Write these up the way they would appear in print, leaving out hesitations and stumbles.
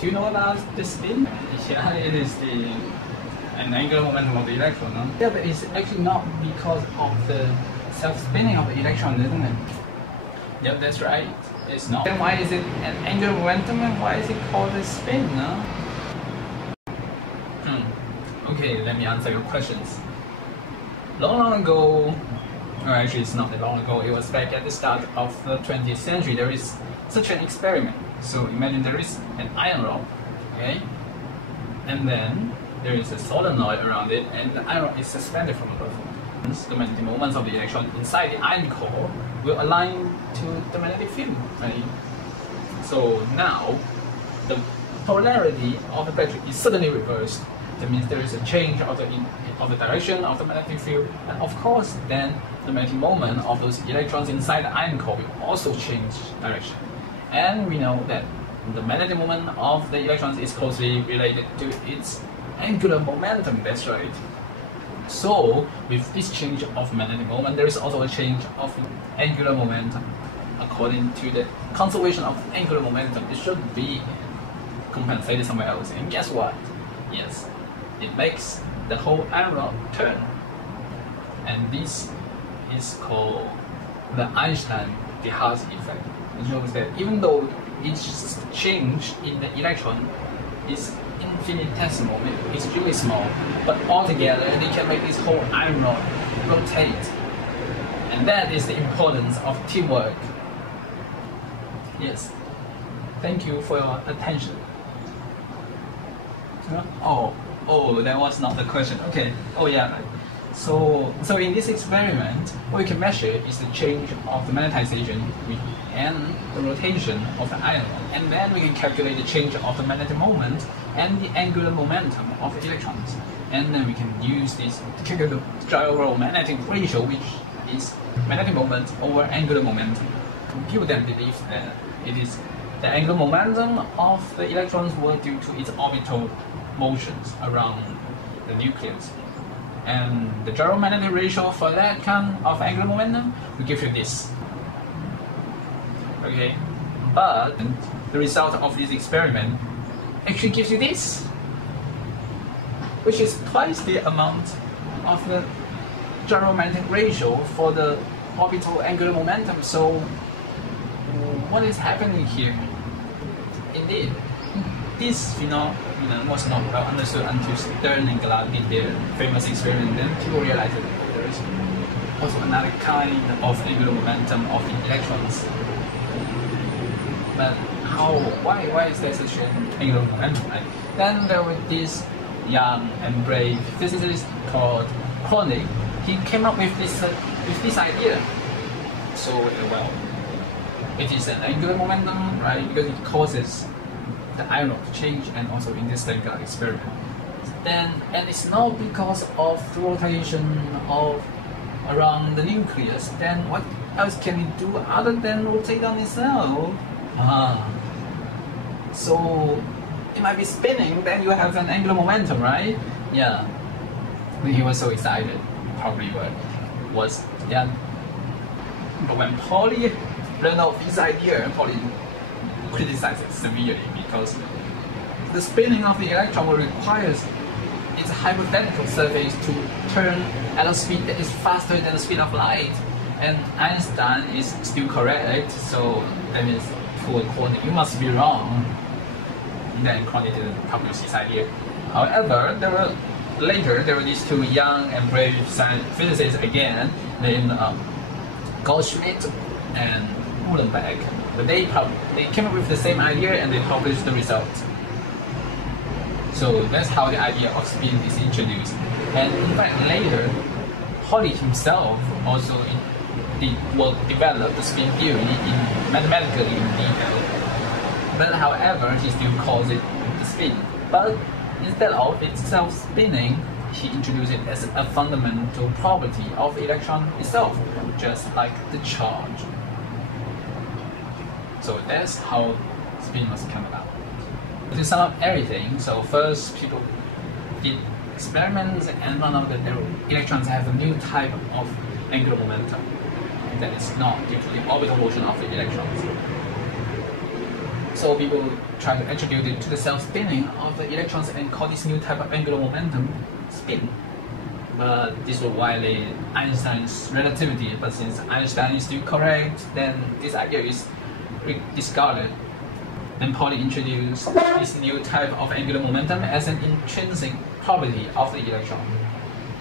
Do you know about the spin? Yeah, it is an angular momentum of the electron. No? Yeah, but it's actually not because of the self-spinning of the electron, isn't it? Yeah, that's right. It's not. Then why is it an angular momentum and why is it called a spin? No? Okay, let me answer your questions. Long ago, or actually it's not that long ago, it was back at the start of the 20th century, there is such an experiment. So imagine there is an iron rod, okay? And then there is a solenoid around it and the iron rod is suspended from above. The magnetic moments of the electron inside the iron core will align to the magnetic field, right? So now, the polarity of the battery is suddenly reversed. That means there is a change of the direction of the magnetic field, and of course, then the magnetic moment of those electrons inside the iron core will also change direction. And we know that the magnetic moment of the electrons is closely related to its angular momentum. That's right. So, with this change of magnetic moment, there is also a change of angular momentum. According to the conservation of angular momentum, it should be compensated somewhere else. And guess what? Yes, it makes the whole iron rod turn. And this is called the Einstein-de Haas Effect. It shows that even though each change in the electron is infinitesimal, extremely small, but altogether they can make this whole iron rod rotate. And that is the importance of teamwork. Yes. Thank you for your attention. Oh, that was not the question. Okay. Oh yeah. So in this experiment, what we can measure is the change of the magnetization and the rotation of the iron, and then we can calculate the change of the magnetic moment and the angular momentum of the electrons, and then we can use this to calculate the gyromagnetic ratio, which is magnetic moment over angular momentum. People then believe that it is the angular momentum of the electrons were due to its orbital motions around the nucleus. And the gyromagnetic ratio for that kind of angular momentum will give you this. Okay, but the result of this experiment actually gives you this, which is twice the amount of the gyromagnetic ratio for the orbital angular momentum. So what is happening here? Indeed, this phenomenon was not well understood until Stern and Glad did their famous experiment. Then people realized that there is also another kind of angular momentum of the electrons. But why is there such an angular momentum? Right? Then there was this young and brave physicist called Kronig. He came up with this idea. So well, it is an angular momentum, right? Because it causes the iron rod to change, and also in this Stern experiment. And it's not because of the rotation of around the nucleus. Then what else can it do other than rotate on itself? So it might be spinning, then you have an angular momentum, right? Yeah. He was so excited, probably was. But when Pauli learned of this idea, Pauli criticized it severely because the spinning of the electron will require its hypothetical surface to turn at a speed that is faster than the speed of light. And Einstein is still correct, so that means poor Kronig, you must be wrong. Then Kronig didn't publish this idea. However, there were these two young and brave physicists again, named Goldschmidt and Uhlenbeck. But they came up with the same idea and they published the result. So that's how the idea of spin is introduced. And in fact, later, Pauli himself also developed the spin theory mathematically in detail. But however, he still calls it the spin. But instead of itself spinning, he introduced it as a fundamental property of the electron itself, just like the charge. So that's how spin must come about. To sum up everything, so first people did experiments and found out that the electrons have a new type of angular momentum that is not due to the orbital motion of the electrons. So people try to attribute it to the self-spinning of the electrons and call this new type of angular momentum spin. But this will violate Einstein's relativity. But since Einstein is still correct, then this idea is discarded. And Pauli introduced this new type of angular momentum as an intrinsic property of the electron,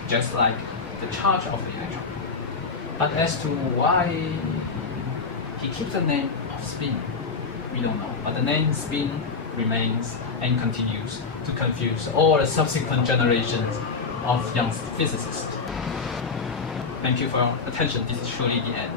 just like the charge of the electron. But as to why he keeps the name of spin, we don't know. But the name spin remains and continues to confuse all the subsequent generations of young physicists. Thank you for your attention. This is truly the end.